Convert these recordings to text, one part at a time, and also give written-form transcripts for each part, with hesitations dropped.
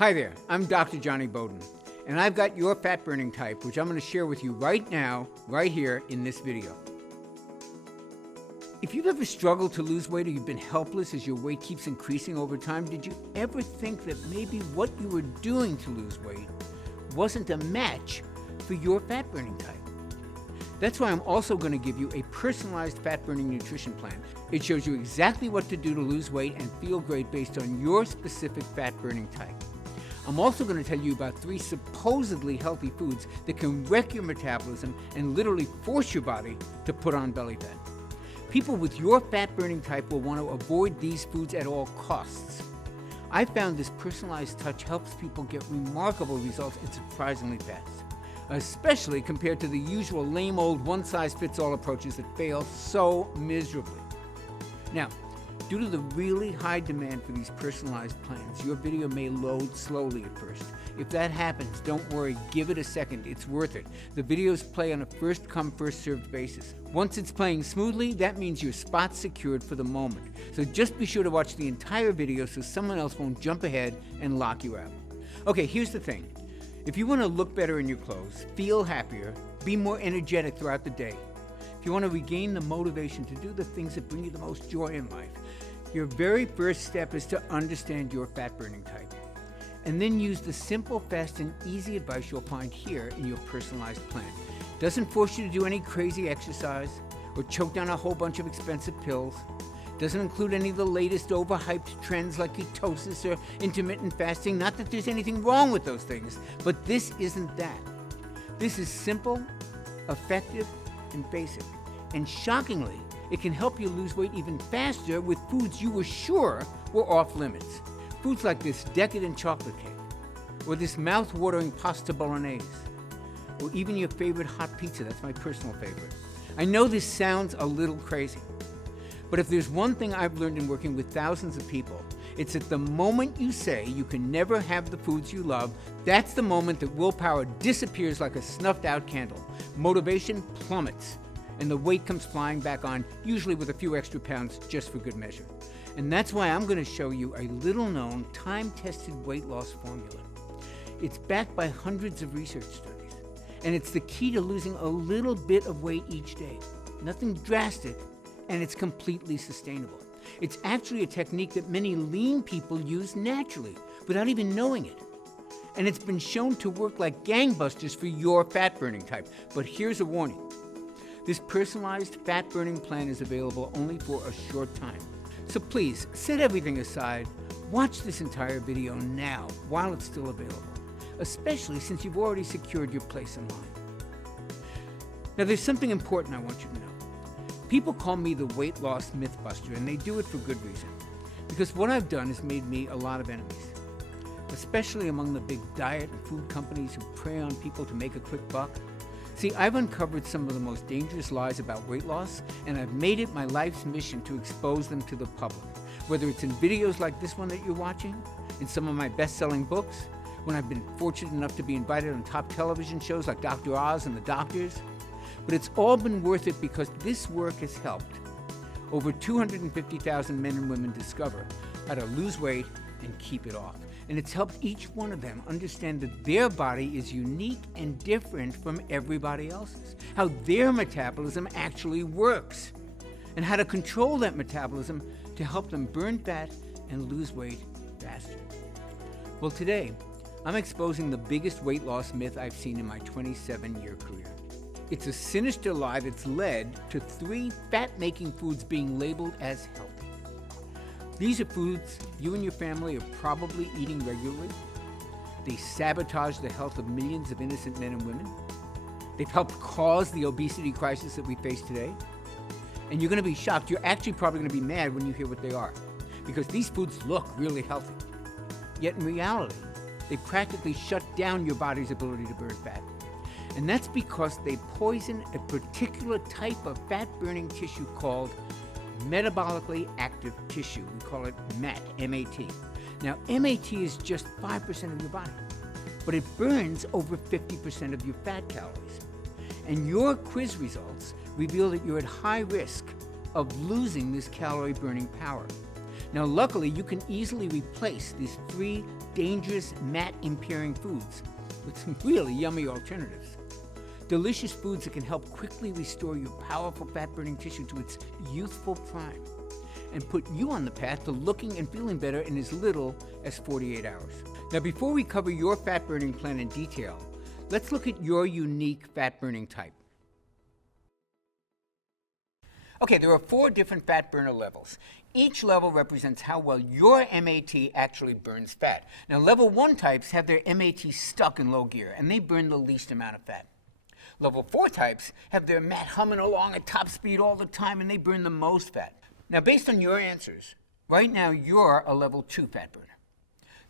Hi there, I'm Dr. Johnny Bowden, and I've got your fat burning type, which I'm going to share with you right now, right here in this video. If you've ever struggled to lose weight or you've been helpless as your weight keeps increasing over time, did you ever think that maybe what you were doing to lose weight wasn't a match for your fat burning type? That's why I'm also going to give you a personalized fat burning nutrition plan. It shows you exactly what to do to lose weight and feel great based on your specific fat burning type. I'm also going to tell you about 3 supposedly healthy foods that can wreck your metabolism and literally force your body to put on belly fat. People with your fat burning type will want to avoid these foods at all costs. I found this personalized touch helps people get remarkable results and surprisingly fast, especially compared to the usual lame old one-size-fits-all approaches that fail so miserably. Now, due to the really high demand for these personalized plans, your video may load slowly at first. If that happens, don't worry, give it a second, it's worth it. The videos play on a first-come, first-served basis. Once it's playing smoothly, that means your spot's secured for the moment. So just be sure to watch the entire video so someone else won't jump ahead and lock you out. Okay, here's the thing. If you want to look better in your clothes, feel happier, be more energetic throughout the day, if you want to regain the motivation to do the things that bring you the most joy in life, your very first step is to understand your fat burning type. And then use the simple, fast, and easy advice you'll find here in your personalized plan. It doesn't force you to do any crazy exercise or choke down a whole bunch of expensive pills. It doesn't include any of the latest overhyped trends like ketosis or intermittent fasting. Not that there's anything wrong with those things, but this isn't that. This is simple, effective, and basic. And shockingly, it can help you lose weight even faster with foods you were sure were off limits. Foods like this decadent chocolate cake, or this mouth-watering pasta bolognese, or even your favorite hot pizza. That's my personal favorite. I know this sounds a little crazy, but if there's one thing I've learned in working with thousands of people, it's that the moment you say you can never have the foods you love, that's the moment that willpower disappears like a snuffed-out candle. Motivation plummets, and the weight comes flying back on, usually with a few extra pounds just for good measure. And that's why I'm going to show you a little-known, time-tested weight loss formula. It's backed by hundreds of research studies, and it's the key to losing a little bit of weight each day. Nothing drastic, and it's completely sustainable. It's actually a technique that many lean people use naturally, without even knowing it. And it's been shown to work like gangbusters for your fat-burning type. But here's a warning. This personalized fat-burning plan is available only for a short time. So please, set everything aside, watch this entire video now while it's still available, especially since you've already secured your place in line. Now there's something important I want you to know. People call me the weight loss mythbuster, and they do it for good reason. Because what I've done has made me a lot of enemies, especially among the big diet and food companies who prey on people to make a quick buck. See, I've uncovered some of the most dangerous lies about weight loss, and I've made it my life's mission to expose them to the public. Whether it's in videos like this one that you're watching, in some of my best-selling books, when I've been fortunate enough to be invited on top television shows like Dr. Oz and The Doctors. But it's all been worth it because this work has helped over 250,000 men and women discover how to lose weight and keep it off. And it's helped each one of them understand that their body is unique and different from everybody else's, how their metabolism actually works, and how to control that metabolism to help them burn fat and lose weight faster. Well, today, I'm exposing the biggest weight loss myth I've seen in my 27-year career. It's a sinister lie that's led to 3 fat-making foods being labeled as healthy. These are foods you and your family are probably eating regularly. They sabotage the health of millions of innocent men and women. They've helped cause the obesity crisis that we face today. And you're going to be shocked. You're actually probably going to be mad when you hear what they are, because these foods look really healthy. Yet in reality, they practically shut down your body's ability to burn fat. And that's because they poison a particular type of fat-burning tissue called metabolically active tissue. We call it MAT, M-A-T. Now, MAT is just 5% of your body, but it burns over 50% of your fat calories. And your quiz results reveal that you're at high risk of losing this calorie-burning power. Now, luckily, you can easily replace these 3 dangerous mat-impairing foods with some really yummy alternatives. Delicious foods that can help quickly restore your powerful fat-burning tissue to its youthful prime and put you on the path to looking and feeling better in as little as 48 hours. Now, before we cover your fat-burning plan in detail, let's look at your unique fat-burning type. Okay, there are 4 different fat burner levels. Each level represents how well your MAT actually burns fat. Now, level 1 types have their MAT stuck in low gear, and they burn the least amount of fat. Level 4 types have their MAT humming along at top speed all the time, and they burn the most fat. Now, based on your answers, right now you're a level 2 fat burner.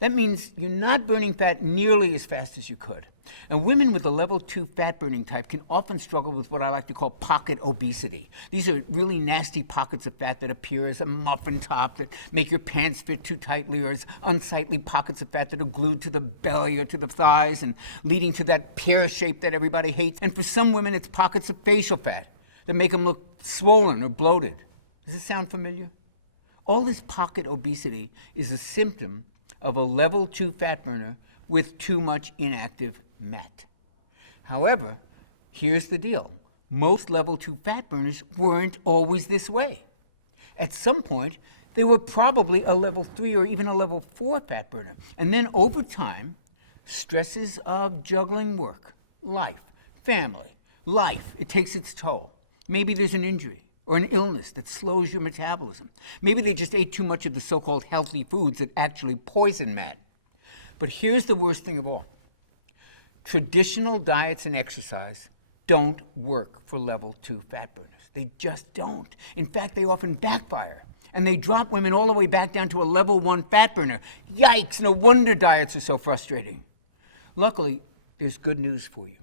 That means you're not burning fat nearly as fast as you could. And women with a level 2 fat burning type can often struggle with what I like to call pocket obesity. These are really nasty pockets of fat that appear as a muffin top, that make your pants fit too tightly, or as unsightly pockets of fat that are glued to the belly or to the thighs and leading to that pear shape that everybody hates. And for some women, it's pockets of facial fat that make them look swollen or bloated. Does this sound familiar? All this pocket obesity is a symptom of a level 2 fat burner with too much inactive MAT. However, here's the deal. Most level 2 fat burners weren't always this way. At some point, they were probably a level 3 or even a level 4 fat burner. And then over time, stresses of juggling work, life, family, life, it takes its toll. Maybe there's an injury or an illness that slows your metabolism. Maybe they just ate too much of the so-called healthy foods that actually poison MAT. But here's the worst thing of all. Traditional diets and exercise don't work for level 2 fat burners. They just don't. In fact, they often backfire, and they drop women all the way back down to a level 1 fat burner. Yikes, no wonder diets are so frustrating. Luckily, there's good news for you.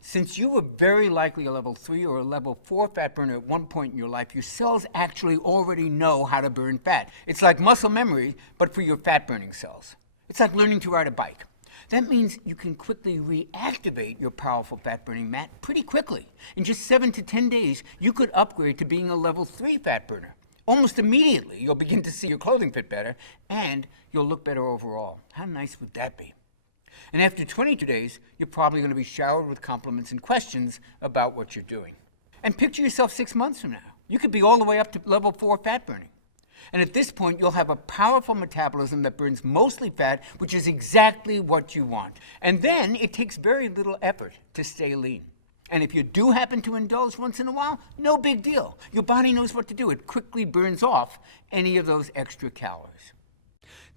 Since you were very likely a level 3 or a level 4 fat burner at one point in your life, your cells actually already know how to burn fat. It's like muscle memory, but for your fat-burning cells. It's like learning to ride a bike. That means you can quickly reactivate your powerful fat-burning MAT pretty quickly. In just 7 to 10 days, you could upgrade to being a level 3 fat burner. Almost immediately, you'll begin to see your clothing fit better, and you'll look better overall. How nice would that be? And after 22 days, you're probably going to be showered with compliments and questions about what you're doing. And picture yourself 6 months from now. You could be all the way up to level 4 fat burning. And at this point, you'll have a powerful metabolism that burns mostly fat, which is exactly what you want. And then it takes very little effort to stay lean. And if you do happen to indulge once in a while, no big deal. Your body knows what to do. It quickly burns off any of those extra calories.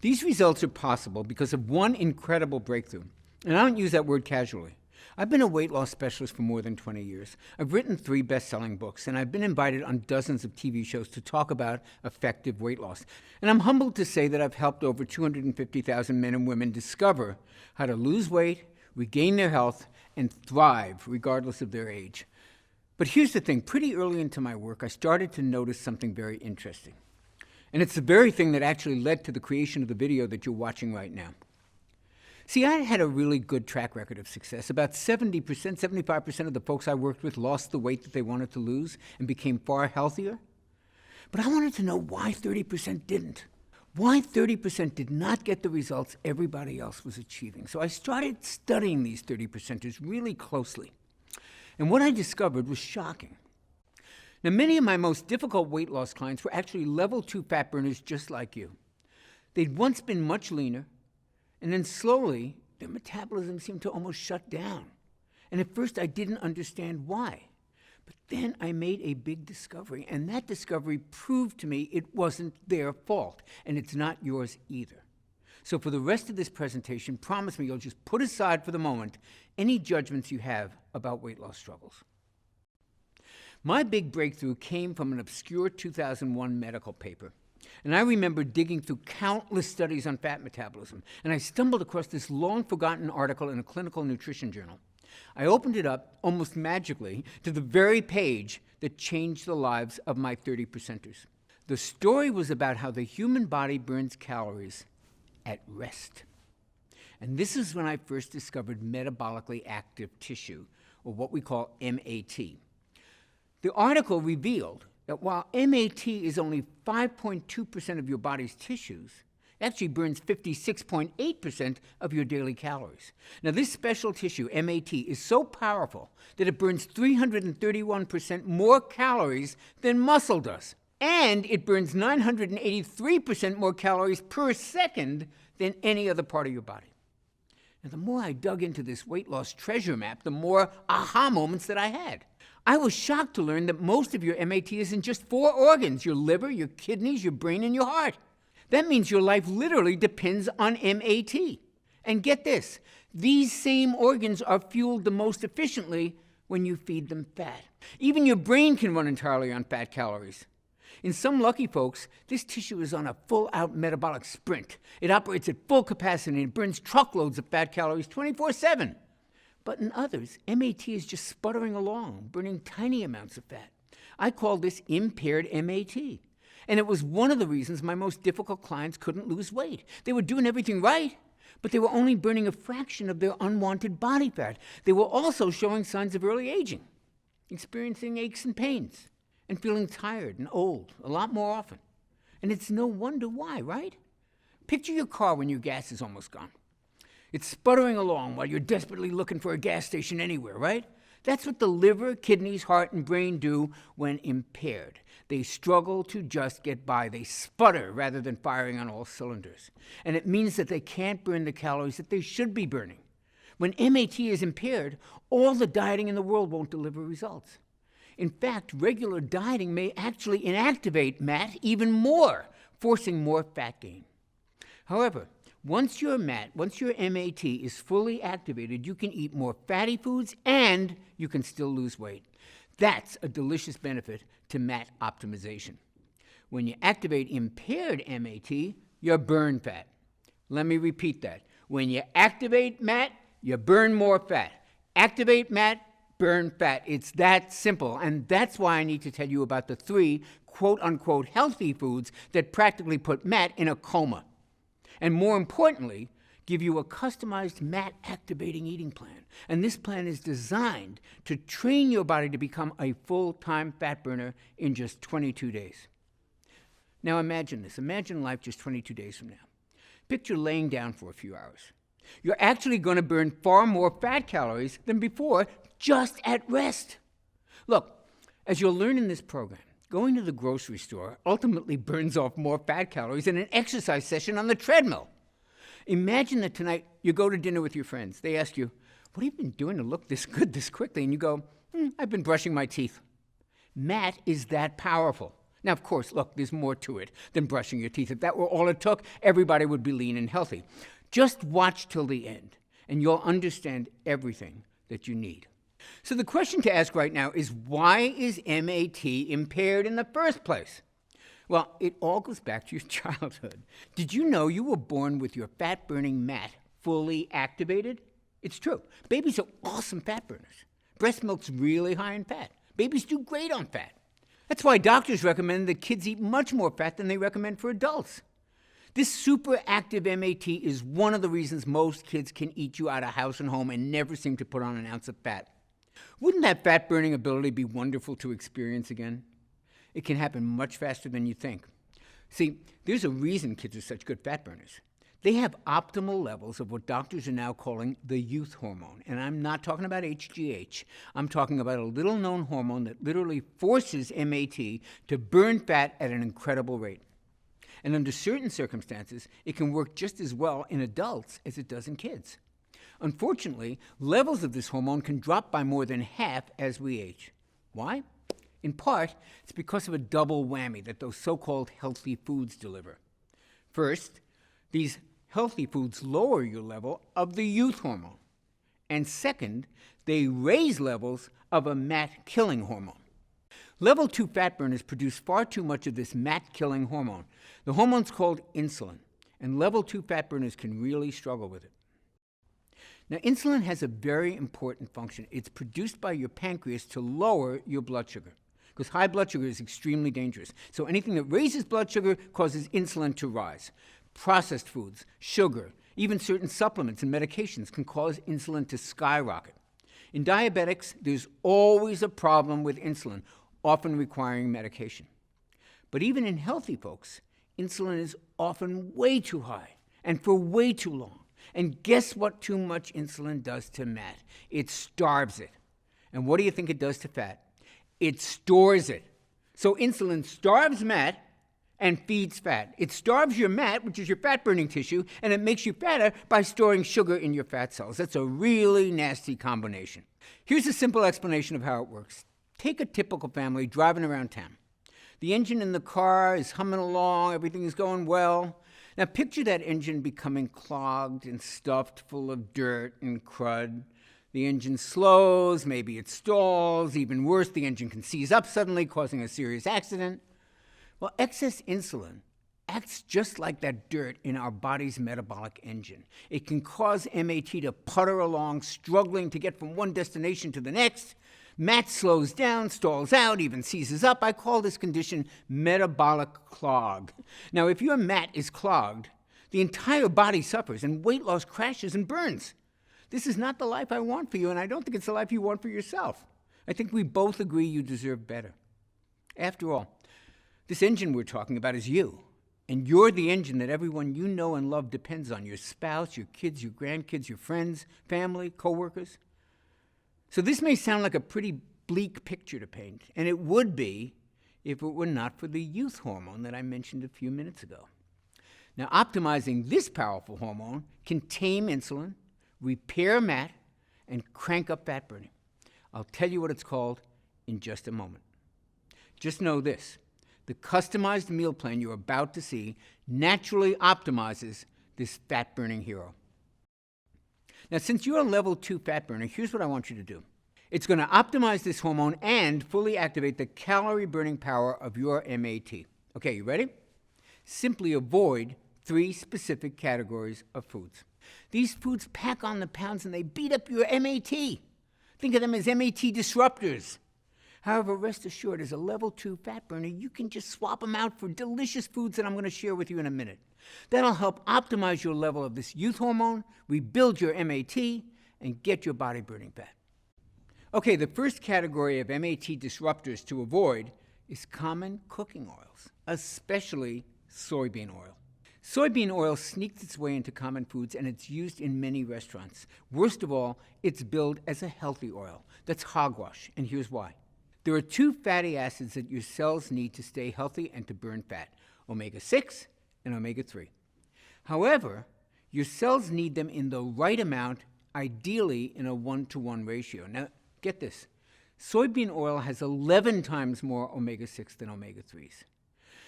These results are possible because of one incredible breakthrough. And I don't use that word casually. I've been a weight loss specialist for more than 20 years. I've written 3 best-selling books, and I've been invited on dozens of TV shows to talk about effective weight loss. And I'm humbled to say that I've helped over 250,000 men and women discover how to lose weight, regain their health, and thrive regardless of their age. But here's the thing. Pretty early into my work, I started to notice something very interesting. And it's the very thing that actually led to the creation of the video that you're watching right now. See, I had a really good track record of success. About 70%, 75% of the folks I worked with lost the weight that they wanted to lose and became far healthier. But I wanted to know why 30% didn't. Why 30% did not get the results everybody else was achieving. So I started studying these 30%ers really closely. And what I discovered was shocking. Now, many of my most difficult weight loss clients were actually level 2 fat burners just like you. They'd once been much leaner, and then slowly, their metabolism seemed to almost shut down. And at first, I didn't understand why. But then I made a big discovery, and that discovery proved to me it wasn't their fault, and it's not yours either. So for the rest of this presentation, promise me you'll just put aside for the moment any judgments you have about weight loss struggles. My big breakthrough came from an obscure 2001 medical paper. And I remember digging through countless studies on fat metabolism, and I stumbled across this long-forgotten article in a clinical nutrition journal. I opened it up, almost magically, to the very page that changed the lives of my 30%ers. The story was about how the human body burns calories at rest. And this is when I first discovered metabolically active tissue, or what we call MAT. The article revealed that while MAT is only 5.2% of your body's tissues, it actually burns 56.8% of your daily calories. Now, this special tissue, MAT, is so powerful that it burns 331% more calories than muscle does. And it burns 983% more calories per second than any other part of your body. Now, the more I dug into this weight loss treasure map, the more aha moments that I had. I was shocked to learn that most of your MAT is in just 4 organs: your liver, your kidneys, your brain, and your heart. That means your life literally depends on MAT. And get this, these same organs are fueled the most efficiently when you feed them fat. Even your brain can run entirely on fat calories. In some lucky folks, this tissue is on a full-out metabolic sprint. It operates at full capacity and burns truckloads of fat calories 24/7. But in others, MAT is just sputtering along, burning tiny amounts of fat. I call this impaired MAT. And it was one of the reasons my most difficult clients couldn't lose weight. They were doing everything right, but they were only burning a fraction of their unwanted body fat. They were also showing signs of early aging, experiencing aches and pains, and feeling tired and old a lot more often. And it's no wonder why, right? Picture your car when your gas is almost gone. It's sputtering along while you're desperately looking for a gas station anywhere, right? That's what the liver, kidneys, heart, and brain do when impaired. They struggle to just get by. They sputter rather than firing on all cylinders. And it means that they can't burn the calories that they should be burning. When MAT is impaired, all the dieting in the world won't deliver results. In fact, regular dieting may actually inactivate MAT even more, forcing more fat gain. However, once your MAT is fully activated, you can eat more fatty foods and you can still lose weight. That's a delicious benefit to MAT optimization. When you activate impaired MAT, you burn fat. Let me repeat that. When you activate MAT, you burn more fat. Activate MAT, burn fat. It's that simple. And that's why I need to tell you about the 3 quote-unquote healthy foods that practically put MAT in a coma. And more importantly, give you a customized MAT-activating eating plan. And this plan is designed to train your body to become a full-time fat burner in just 22 days. Now imagine this. Imagine life just 22 days from now. Picture laying down for a few hours. You're actually going to burn far more fat calories than before just at rest. Look, as you'll learn in this program, going to the grocery store ultimately burns off more fat calories than an exercise session on the treadmill. Imagine that tonight you go to dinner with your friends. They ask you, "What have you been doing to look this good this quickly?" And you go, "I've been brushing my teeth." MAT is that powerful. Now, of course, look, there's more to it than brushing your teeth. If that were all it took, everybody would be lean and healthy. Just watch till the end, and you'll understand everything that you need. So the question to ask right now is, why is MAT impaired in the first place? Well, it all goes back to your childhood. Did you know you were born with your fat-burning MAT fully activated? It's true. Babies are awesome fat burners. Breast milk's really high in fat. Babies do great on fat. That's why doctors recommend that kids eat much more fat than they recommend for adults. This super active MAT is one of the reasons most kids can eat you out of house and home and never seem to put on an ounce of fat. Wouldn't that fat-burning ability be wonderful to experience again? It can happen much faster than you think. See, there's a reason kids are such good fat burners. They have optimal levels of what doctors are now calling the youth hormone. And I'm not talking about HGH. I'm talking about a little-known hormone that literally forces MAT to burn fat at an incredible rate. And under certain circumstances, it can work just as well in adults as it does in kids. Unfortunately, levels of this hormone can drop by more than half as we age. Why? In part, it's because of a double whammy that those so-called healthy foods deliver. First, these healthy foods lower your level of the youth hormone. And second, they raise levels of a MAT-killing hormone. Level 2 fat burners produce far too much of this MAT-killing hormone. The hormone's called insulin, and level 2 fat burners can really struggle with it. Now, insulin has a very important function. It's produced by your pancreas to lower your blood sugar, because high blood sugar is extremely dangerous. So anything that raises blood sugar causes insulin to rise. Processed foods, sugar, even certain supplements and medications can cause insulin to skyrocket. In diabetics, there's always a problem with insulin. often requiring medication. But even in healthy folks, insulin is often way too high and for way too long. And guess what too much insulin does to fat? It starves it. And what do you think it does to fat? It stores it. So insulin starves fat and feeds fat. It starves your fat, which is your fat-burning tissue, and it makes you fatter by storing sugar in your fat cells. That's a really nasty combination. Here's a simple explanation of how it works. Take a typical family driving around town. The engine in the car is humming along, everything is going well. Now picture that engine becoming clogged and stuffed full of dirt and crud. The engine slows, maybe it stalls, even worse, the engine can seize up suddenly, causing a serious accident. Well, excess insulin acts just like that dirt in our body's metabolic engine. It can cause MAT to putter along, struggling to get from one destination to the next. MAT slows down, stalls out, even seizes up. I call this condition metabolic clog. Now, if your MAT is clogged, the entire body suffers and weight loss crashes and burns. This is not the life I want for you, and I don't think it's the life you want for yourself. I think we both agree you deserve better. After all, this engine we're talking about is you, and you're the engine that everyone you know and love depends on, your spouse, your kids, your grandkids, your friends, family, coworkers. So this may sound like a pretty bleak picture to paint, and it would be if it were not for the youth hormone that I mentioned a few minutes ago. Now, optimizing this powerful hormone can tame insulin, repair MAT, and crank up fat burning. I'll tell you what it's called in just a moment. Just know this. The customized meal plan you're about to see naturally optimizes this fat-burning hero. Now, since you're a level 2 fat burner, here's what I want you to do. It's going to optimize this hormone and fully activate the calorie-burning power of your MAT. Okay, you ready? Simply avoid 3 specific categories of foods. These foods pack on the pounds and they beat up your MAT. Think of them as MAT disruptors. However, rest assured, as a level 2 fat burner, you can just swap them out for delicious foods that I'm going to share with you in a minute. That'll help optimize your level of this youth hormone, rebuild your MAT, and get your body burning fat. Okay, the first category of MAT disruptors to avoid is common cooking oils, especially soybean oil. Soybean oil sneaks its way into common foods, and it's used in many restaurants. Worst of all, it's billed as a healthy oil. That's hogwash, and here's why. There are 2 fatty acids that your cells need to stay healthy and to burn fat, omega-6 and omega-3. However, your cells need them in the right amount, ideally in a 1-to-1 ratio. Now, get this. Soybean oil has 11 times more omega-6 than omega-3s.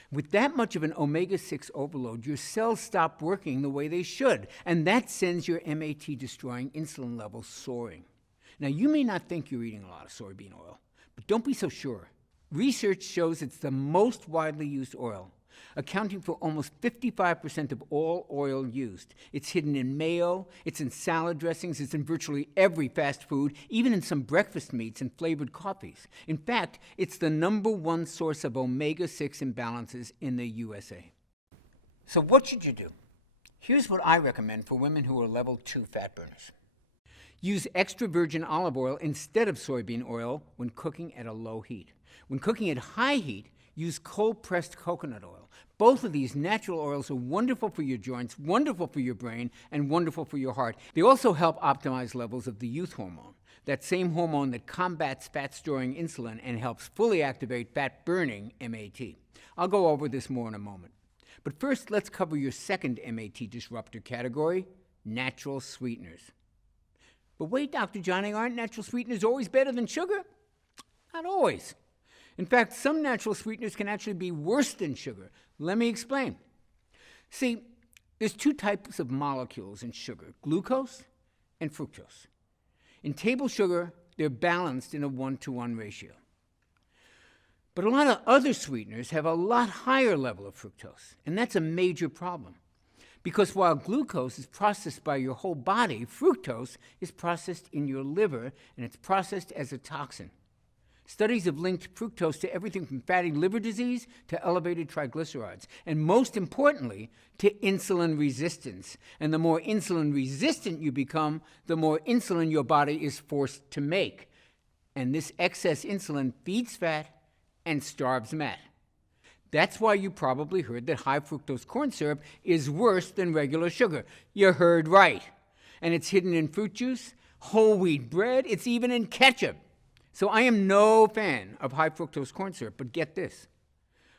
With that much of an omega-6 overload, your cells stop working the way they should, and that sends your MAT-destroying insulin levels soaring. Now, you may not think you're eating a lot of soybean oil, but don't be so sure. Research shows it's the most widely used oil, accounting for almost 55% of all oil used. It's hidden in mayo, it's in salad dressings, it's in virtually every fast food, even in some breakfast meats and flavored coffees. In fact, it's the #1 source of omega-6 imbalances in the USA. So what should you do? Here's what I recommend for women who are level 2 fat burners. Use extra virgin olive oil instead of soybean oil when cooking at a low heat. When cooking at high heat, use cold-pressed coconut oil. Both of these natural oils are wonderful for your joints, wonderful for your brain, and wonderful for your heart. They also help optimize levels of the youth hormone, that same hormone that combats fat-storing insulin and helps fully activate fat-burning MAT. I'll go over this more in a moment. But first, let's cover your second MAT disruptor category, natural sweeteners. But wait, Dr. Johnny, aren't natural sweeteners always better than sugar? Not always. In fact, some natural sweeteners can actually be worse than sugar. Let me explain. See, there's 2 types of molecules in sugar, glucose and fructose. In table sugar, they're balanced in a 1-to-1 ratio. But a lot of other sweeteners have a lot higher level of fructose, and that's a major problem. Because while glucose is processed by your whole body, fructose is processed in your liver, and it's processed as a toxin. Studies have linked fructose to everything from fatty liver disease to elevated triglycerides, and most importantly, to insulin resistance. And the more insulin resistant you become, the more insulin your body is forced to make. And this excess insulin feeds fat and starves Matt. That's why you probably heard that high fructose corn syrup is worse than regular sugar. You heard right. And it's hidden in fruit juice, whole wheat bread, it's even in ketchup. So I am no fan of high fructose corn syrup, but get this.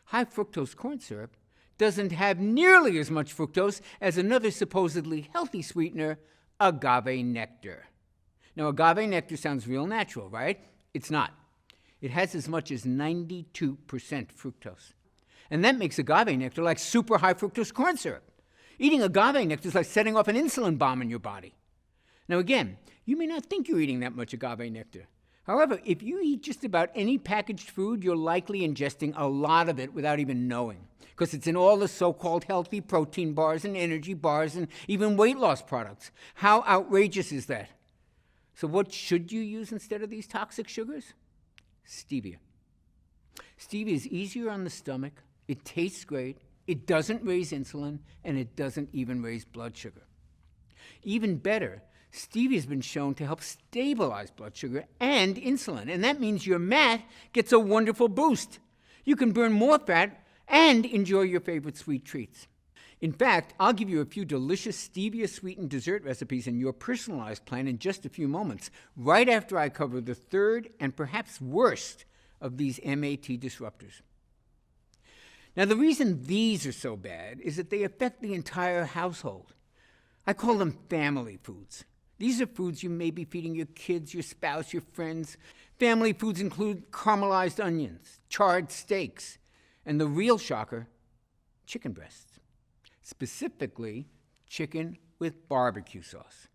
High fructose corn syrup doesn't have nearly as much fructose as another supposedly healthy sweetener, agave nectar. Now, agave nectar sounds real natural, right? It's not. It has as much as 92% fructose. And that makes agave nectar like super high fructose corn syrup. Eating agave nectar is like setting off an insulin bomb in your body. Now again, you may not think you're eating that much agave nectar. However, if you eat just about any packaged food, you're likely ingesting a lot of it without even knowing, because it's in all the so-called healthy protein bars and energy bars and even weight loss products. How outrageous is that? So what should you use instead of these toxic sugars? Stevia. Stevia is easier on the stomach, it tastes great, it doesn't raise insulin, and it doesn't even raise blood sugar. Even better, stevia has been shown to help stabilize blood sugar and insulin, and that means your MAT gets a wonderful boost. You can burn more fat and enjoy your favorite sweet treats. In fact, I'll give you a few delicious stevia-sweetened dessert recipes in your personalized plan in just a few moments, right after I cover the third and perhaps worst of these MAT disruptors. Now, the reason these are so bad is that they affect the entire household. I call them family foods. These are foods you may be feeding your kids, your spouse, your friends. Family foods include caramelized onions, charred steaks, and the real shocker, chicken breasts. Specifically, chicken with barbecue sauce.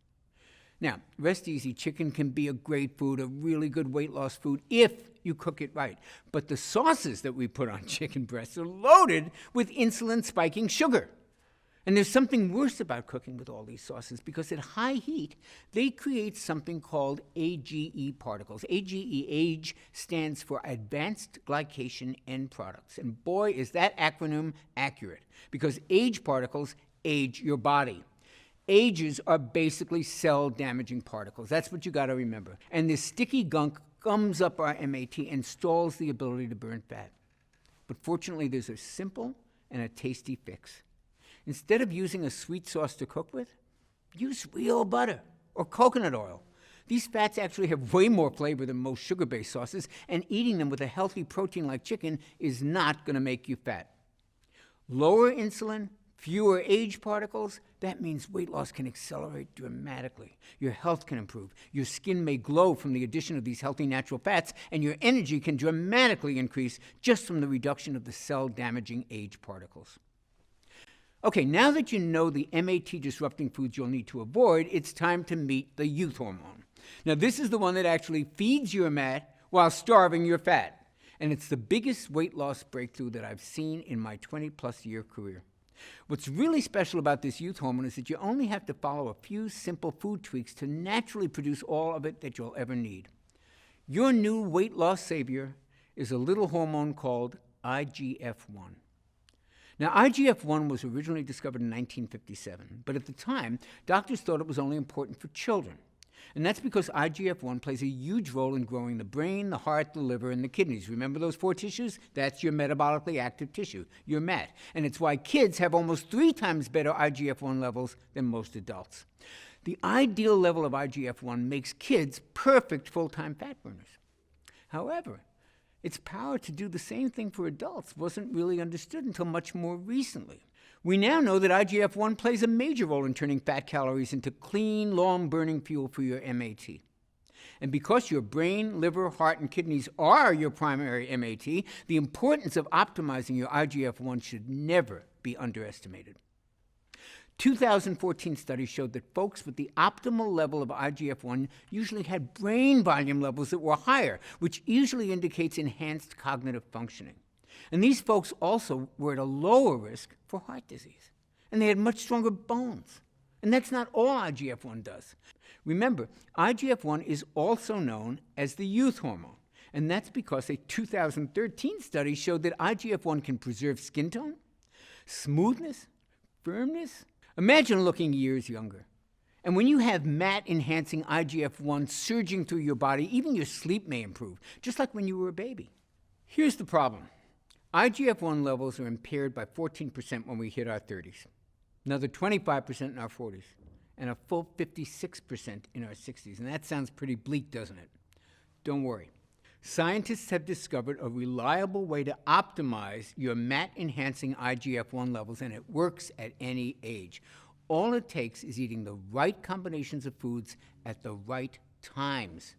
Now, rest easy, chicken can be a great food, a really good weight loss food, if you cook it right. But the sauces that we put on chicken breasts are loaded with insulin-spiking sugar. And there's something worse about cooking with all these sauces, because at high heat, they create something called AGE particles. AGE stands for Advanced Glycation End Products. And boy, is that acronym accurate, because age particles age your body. Ages are basically cell-damaging particles. That's what you got to remember. And this sticky gunk gums up our MAT and stalls the ability to burn fat. But fortunately, there's a simple and a tasty fix. Instead of using a sweet sauce to cook with, use real butter or coconut oil. These fats actually have way more flavor than most sugar-based sauces, and eating them with a healthy protein like chicken is not going to make you fat. Lower insulin, fewer age particles, that means weight loss can accelerate dramatically. Your health can improve. Your skin may glow from the addition of these healthy natural fats, and your energy can dramatically increase just from the reduction of the cell-damaging age particles. Okay, now that you know the MAT-disrupting foods you'll need to avoid, it's time to meet the youth hormone. Now, this is the one that actually feeds your MAT while starving your fat. And it's the biggest weight loss breakthrough that I've seen in my 20-plus year career. What's really special about this youth hormone is that you only have to follow a few simple food tweaks to naturally produce all of it that you'll ever need. Your new weight loss savior is a little hormone called IGF-1. Now, IGF-1 was originally discovered in 1957, but at the time, doctors thought it was only important for children. And that's because IGF-1 plays a huge role in growing the brain, the heart, the liver, and the kidneys. Remember those 4 tissues? That's your metabolically active tissue, your MAT. And it's why kids have almost 3 times better IGF-1 levels than most adults. The ideal level of IGF-1 makes kids perfect full-time fat burners. However, its power to do the same thing for adults wasn't really understood until much more recently. We now know that IGF-1 plays a major role in turning fat calories into clean, long-burning fuel for your MAT. And because your brain, liver, heart, and kidneys are your primary MAT, the importance of optimizing your IGF-1 should never be underestimated. 2014 studies showed that folks with the optimal level of IGF-1 usually had brain volume levels that were higher, which usually indicates enhanced cognitive functioning. And these folks also were at a lower risk for heart disease. And they had much stronger bones. And that's not all IGF-1 does. Remember, IGF-1 is also known as the youth hormone. And that's because a 2013 study showed that IGF-1 can preserve skin tone, smoothness, firmness. Imagine looking years younger. And when you have MAT-enhancing IGF-1 surging through your body, even your sleep may improve, just like when you were a baby. Here's the problem. IGF-1 levels are impaired by 14% when we hit our 30s, another 25% in our 40s, and a full 56% in our 60s. And that sounds pretty bleak, doesn't it? Don't worry. Scientists have discovered a reliable way to optimize your MAT-enhancing IGF-1 levels, and it works at any age. All it takes is eating the right combinations of foods at the right times.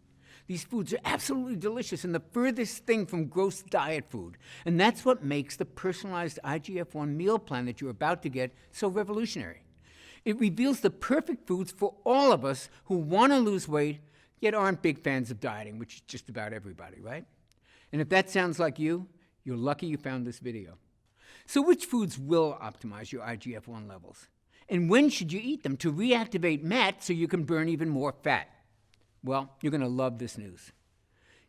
These foods are absolutely delicious and the furthest thing from gross diet food. And that's what makes the personalized IGF-1 meal plan that you're about to get so revolutionary. It reveals the perfect foods for all of us who want to lose weight, yet aren't big fans of dieting, which is just about everybody, right? And if that sounds like you, you're lucky you found this video. So which foods will optimize your IGF-1 levels? And when should you eat them to reactivate MAT so you can burn even more fat? Well, you're going to love this news.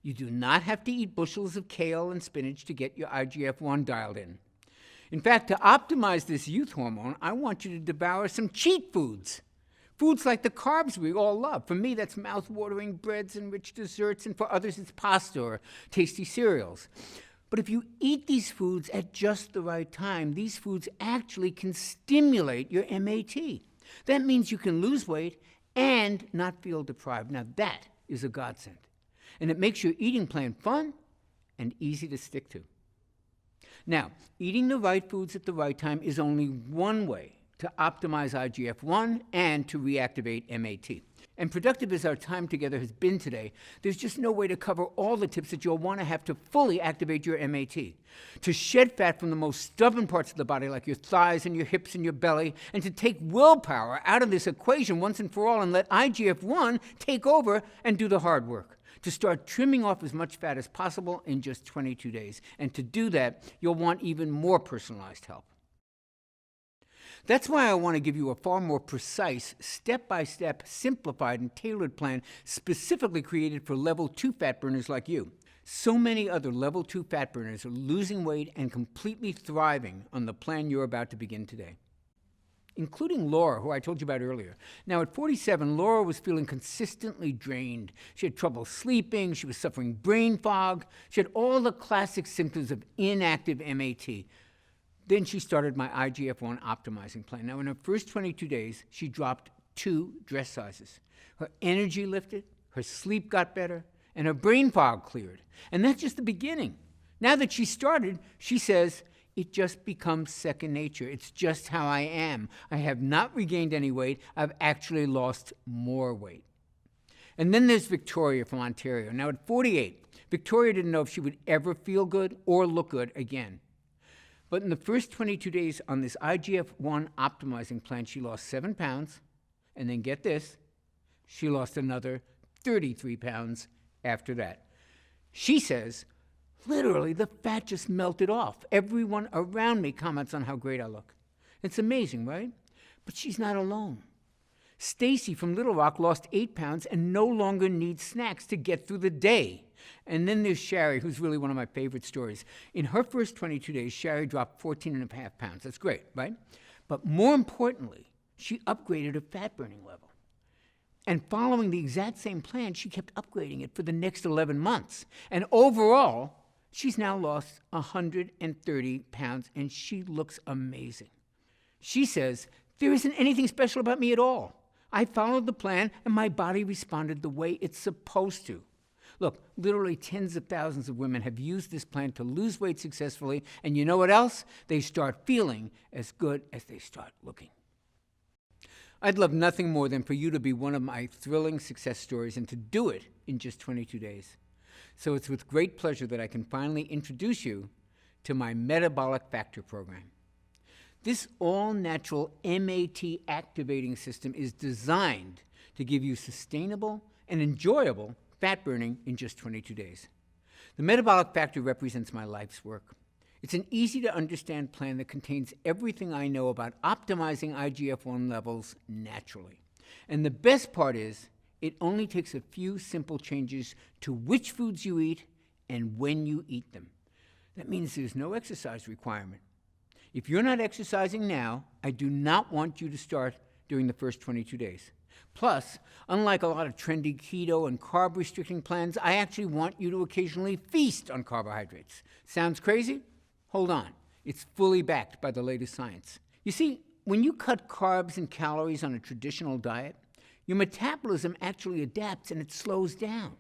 You do not have to eat bushels of kale and spinach to get your IGF-1 dialed in. In fact, to optimize this youth hormone, I want you to devour some cheat foods. Foods like the carbs we all love. For me, that's mouth-watering breads and rich desserts, and for others, it's pasta or tasty cereals. But if you eat these foods at just the right time, these foods actually can stimulate your MAT. That means you can lose weight and not feel deprived. Now that is a godsend. And it makes your eating plan fun and easy to stick to. Now, eating the right foods at the right time is only one way to optimize IGF-1 and to reactivate MAT. And productive as our time together has been today, there's just no way to cover all the tips that you'll want to have to fully activate your MAT. To shed fat from the most stubborn parts of the body, like your thighs and your hips and your belly, and to take willpower out of this equation once and for all and let IGF-1 take over and do the hard work. To start trimming off as much fat as possible in just 22 days. And to do that, you'll want even more personalized help. That's why I want to give you a far more precise, step-by-step, simplified, and tailored plan specifically created for level 2 fat burners like you. So many other level 2 fat burners are losing weight and completely thriving on the plan you're about to begin today, including Laura, who I told you about earlier. Now, at 47, Laura was feeling consistently drained. She had trouble sleeping. She was suffering brain fog. She had all the classic symptoms of inactive MAT. Then she started my IGF-1 optimizing plan. Now, in her first 22 days, she dropped 2 dress sizes. Her energy lifted, her sleep got better, and her brain fog cleared. And that's just the beginning. Now that she started, she says, it just becomes second nature. It's just how I am. I have not regained any weight. I've actually lost more weight. And then there's Victoria from Ontario. Now, at 48, Victoria didn't know if she would ever feel good or look good again. But in the first 22 days on this IGF-1 optimizing plan, she lost 7 pounds, and then get this, she lost another 33 pounds after that. She says, literally, the fat just melted off. Everyone around me comments on how great I look. It's amazing, right? But she's not alone. Stacy from Little Rock lost 8 pounds and no longer needs snacks to get through the day. And then there's Shari, who's really one of my favorite stories. In her first 22 days, Shari dropped 14.5 pounds. That's great, right? But more importantly, she upgraded her fat-burning level. And following the exact same plan, she kept upgrading it for the next 11 months. And overall, she's now lost 130 pounds, and she looks amazing. She says, there isn't anything special about me at all. I followed the plan, and my body responded the way it's supposed to. Look, literally tens of thousands of women have used this plan to lose weight successfully, and you know what else? They start feeling as good as they start looking. I'd love nothing more than for you to be one of my thrilling success stories and to do it in just 22 days. So it's with great pleasure that I can finally introduce you to my Metabolic Factor program. This all-natural MAT activating system is designed to give you sustainable and enjoyable fat burning in just 22 days. The Metabolic Factor represents my life's work. It's an easy-to-understand plan that contains everything I know about optimizing IGF-1 levels naturally. And the best part is, it only takes a few simple changes to which foods you eat and when you eat them. That means there's no exercise requirement. If you're not exercising now, I do not want you to start during the first 22 days. Plus, unlike a lot of trendy keto and carb-restricting plans, I actually want you to occasionally feast on carbohydrates. Sounds crazy? Hold on. It's fully backed by the latest science. You see, when you cut carbs and calories on a traditional diet, your metabolism actually adapts and it slows down.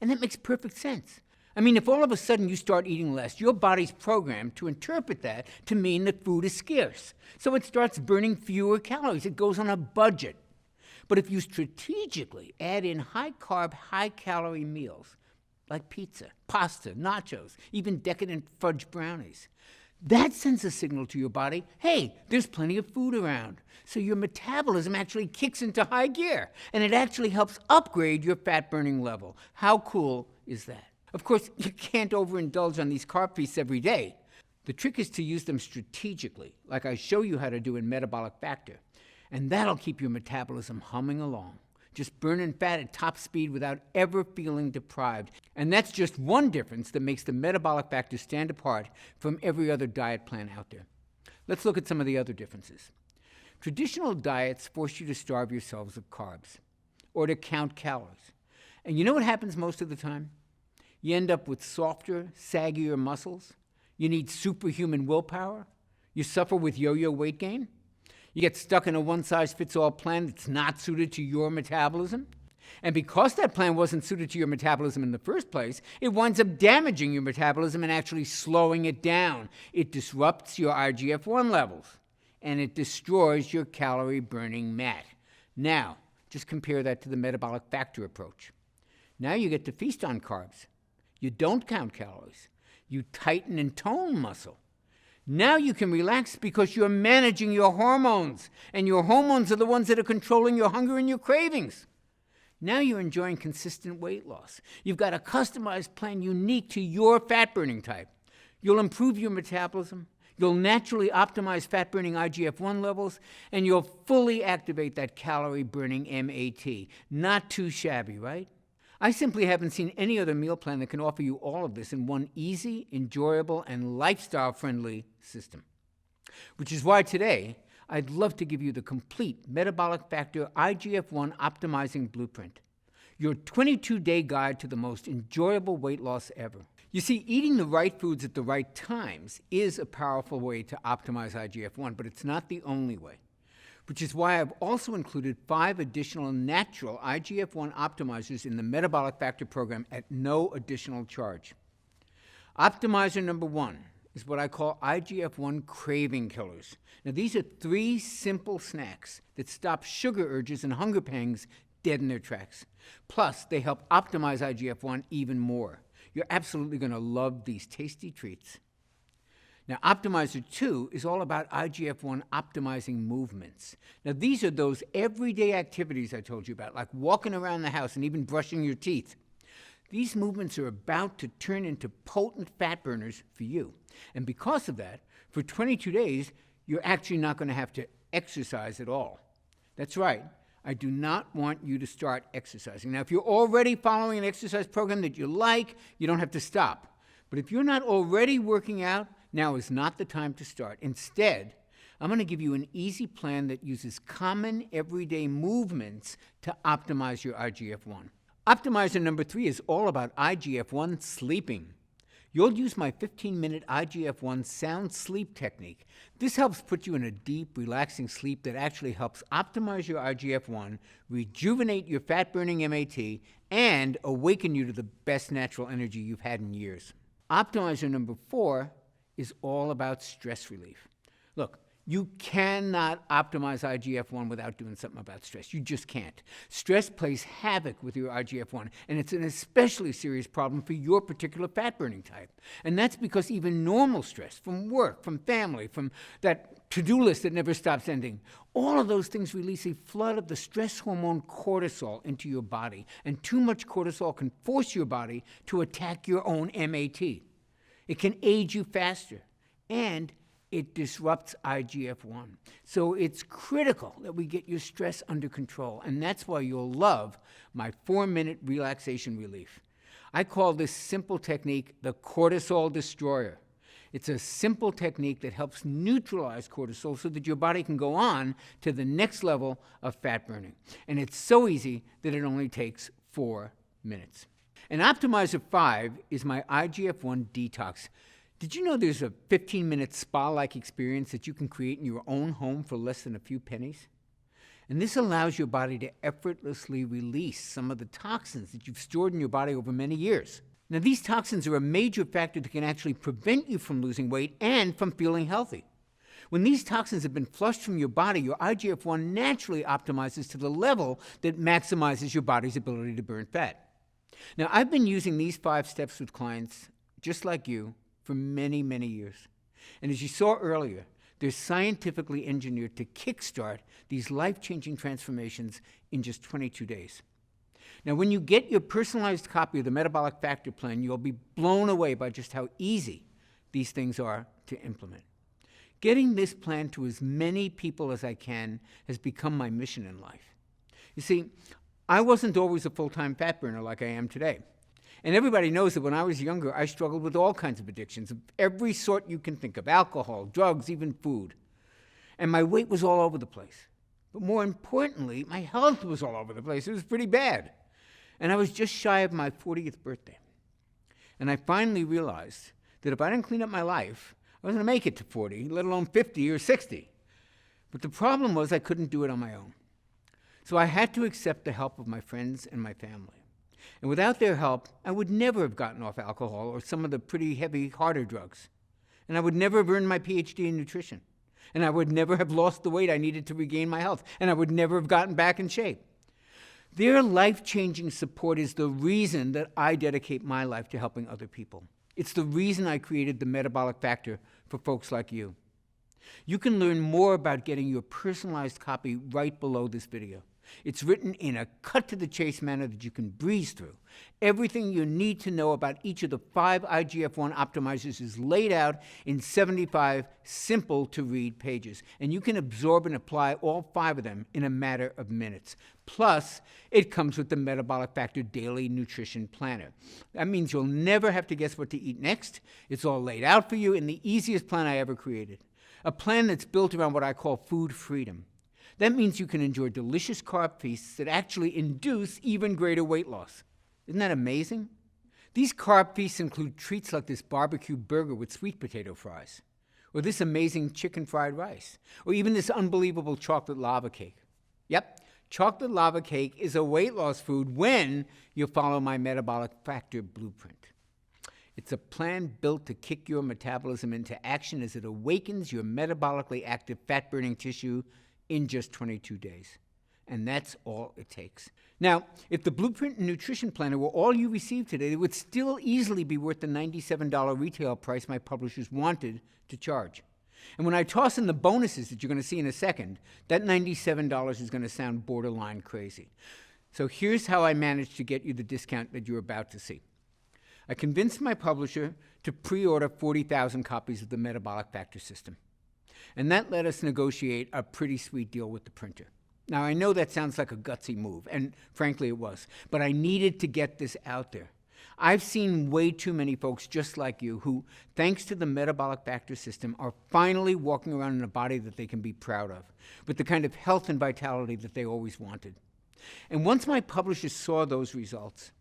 And that makes perfect sense. I mean, if all of a sudden you start eating less, your body's programmed to interpret that to mean that food is scarce. So it starts burning fewer calories. It goes on a budget. But if you strategically add in high-carb, high-calorie meals, like pizza, pasta, nachos, even decadent fudge brownies, that sends a signal to your body, hey, there's plenty of food around. So your metabolism actually kicks into high gear, and it actually helps upgrade your fat-burning level. How cool is that? Of course, you can't overindulge on these carb feasts every day. The trick is to use them strategically, like I show you how to do in Metabolic Factor. And that'll keep your metabolism humming along, just burning fat at top speed without ever feeling deprived. And that's just one difference that makes the Metabolic Factor stand apart from every other diet plan out there. Let's look at some of the other differences. Traditional diets force you to starve yourselves of carbs or to count calories. And you know what happens most of the time? You end up with softer, saggier muscles. You need superhuman willpower. You suffer with yo-yo weight gain. You get stuck in a one-size-fits-all plan that's not suited to your metabolism. And because that plan wasn't suited to your metabolism in the first place, it winds up damaging your metabolism and actually slowing it down. It disrupts your IGF-1 levels, and it destroys your calorie-burning mat. Now, just compare that to the Metabolic Factor approach. Now you get to feast on carbs. You don't count calories. You tighten and tone muscle. Now you can relax because you're managing your hormones, and your hormones are the ones that are controlling your hunger and your cravings. Now you're enjoying consistent weight loss. You've got a customized plan unique to your fat-burning type. You'll improve your metabolism, you'll naturally optimize fat-burning IGF-1 levels, and you'll fully activate that calorie-burning MAT. Not too shabby, right? I simply haven't seen any other meal plan that can offer you all of this in one easy, enjoyable, and lifestyle-friendly system. Which is why today, I'd love to give you the complete Metabolic Factor IGF-1 Optimizing Blueprint, your 22-day guide to the most enjoyable weight loss ever. You see, eating the right foods at the right times is a powerful way to optimize IGF-1, but it's not the only way. Which is why I've also included 5 additional natural IGF-1 optimizers in the Metabolic Factor program at no additional charge. Optimizer number 1 is what I call IGF-1 craving killers. Now, these are 3 simple snacks that stop sugar urges and hunger pangs dead in their tracks. Plus, they help optimize IGF-1 even more. You're absolutely going to love these tasty treats. Now, Optimizer 2 is all about IGF-1 optimizing movements. Now, these are those everyday activities I told you about, like walking around the house and even brushing your teeth. These movements are about to turn into potent fat burners for you. And because of that, for 22 days, you're actually not going to have to exercise at all. That's right. I do not want you to start exercising. Now, if you're already following an exercise program that you like, you don't have to stop. But if you're not already working out, now is not the time to start. Instead, I'm going to give you an easy plan that uses common everyday movements to optimize your IGF-1. Optimizer number 3 is all about IGF-1 sleeping. You'll use my 15-minute IGF-1 sound sleep technique. This helps put you in a deep, relaxing sleep that actually helps optimize your IGF-1, rejuvenate your fat-burning MAT, and awaken you to the best natural energy you've had in years. Optimizer number 4 is all about stress relief. Look, you cannot optimize IGF-1 without doing something about stress. You just can't. Stress plays havoc with your IGF-1, and it's an especially serious problem for your particular fat-burning type. And that's because even normal stress from work, from family, from that to-do list that never stops ending, all of those things release a flood of the stress hormone cortisol into your body, and too much cortisol can force your body to attack your own MAT. It can age you faster, and it disrupts IGF-1. So it's critical that we get your stress under control, and that's why you'll love my 4-minute relaxation relief. I call this simple technique the cortisol destroyer. It's a simple technique that helps neutralize cortisol so that your body can go on to the next level of fat burning. And it's so easy that it only takes 4 minutes. And Optimizer 5 is my IGF-1 detox. Did you know there's a 15-minute spa-like experience that you can create in your own home for less than a few pennies? And this allows your body to effortlessly release some of the toxins that you've stored in your body over many years. Now, these toxins are a major factor that can actually prevent you from losing weight and from feeling healthy. When these toxins have been flushed from your body, your IGF-1 naturally optimizes to the level that maximizes your body's ability to burn fat. Now, I've been using these 5 steps with clients just like you for many, many years. And as you saw earlier, they're scientifically engineered to kickstart these life-changing transformations in just 22 days. Now, when you get your personalized copy of the Metabolic Factor Plan, you'll be blown away by just how easy these things are to implement. Getting this plan to as many people as I can has become my mission in life. You see, I wasn't always a full-time fat burner like I am today. And everybody knows that when I was younger, I struggled with all kinds of addictions of every sort you can think of: alcohol, drugs, even food. And my weight was all over the place. But more importantly, my health was all over the place. It was pretty bad. And I was just shy of my 40th birthday. And I finally realized that if I didn't clean up my life, I wasn't going to make it to 40, let alone 50 or 60. But the problem was I couldn't do it on my own. So I had to accept the help of my friends and my family. And without their help, I would never have gotten off alcohol or some of the pretty heavy, harder drugs. And I would never have earned my PhD in nutrition. And I would never have lost the weight I needed to regain my health. And I would never have gotten back in shape. Their life-changing support is the reason that I dedicate my life to helping other people. It's the reason I created the Metabolic Factor for folks like you. You can learn more about getting your personalized copy right below this video. It's written in a cut-to-the-chase manner that you can breeze through. Everything you need to know about each of the 5 IGF-1 optimizers is laid out in 75 simple-to-read pages, and you can absorb and apply all 5 of them in a matter of minutes. Plus, it comes with the Metabolic Factor Daily Nutrition Planner. That means you'll never have to guess what to eat next. It's all laid out for you in the easiest plan I ever created. A plan that's built around what I call food freedom. That means you can enjoy delicious carb feasts that actually induce even greater weight loss. Isn't that amazing? These carb feasts include treats like this barbecue burger with sweet potato fries, or this amazing chicken fried rice, or even this unbelievable chocolate lava cake. Yep, chocolate lava cake is a weight loss food when you follow my Metabolic Factor blueprint. It's a plan built to kick your metabolism into action as it awakens your metabolically active fat-burning tissue in just 22 days. And that's all it takes. Now, if the Blueprint and Nutrition Planner were all you received today, it would still easily be worth the $97 retail price my publishers wanted to charge. And when I toss in the bonuses that you're going to see in a second, that $97 is going to sound borderline crazy. So here's how I managed to get you the discount that you're about to see. I convinced my publisher to pre-order 40,000 copies of the Metabolic Factor system. And that let us negotiate a pretty sweet deal with the printer. Now, I know that sounds like a gutsy move, and frankly it was, but I needed to get this out there. I've seen way too many folks just like you who, thanks to the Metabolic Factor system, are finally walking around in a body that they can be proud of, with the kind of health and vitality that they always wanted. And once my publishers saw those results,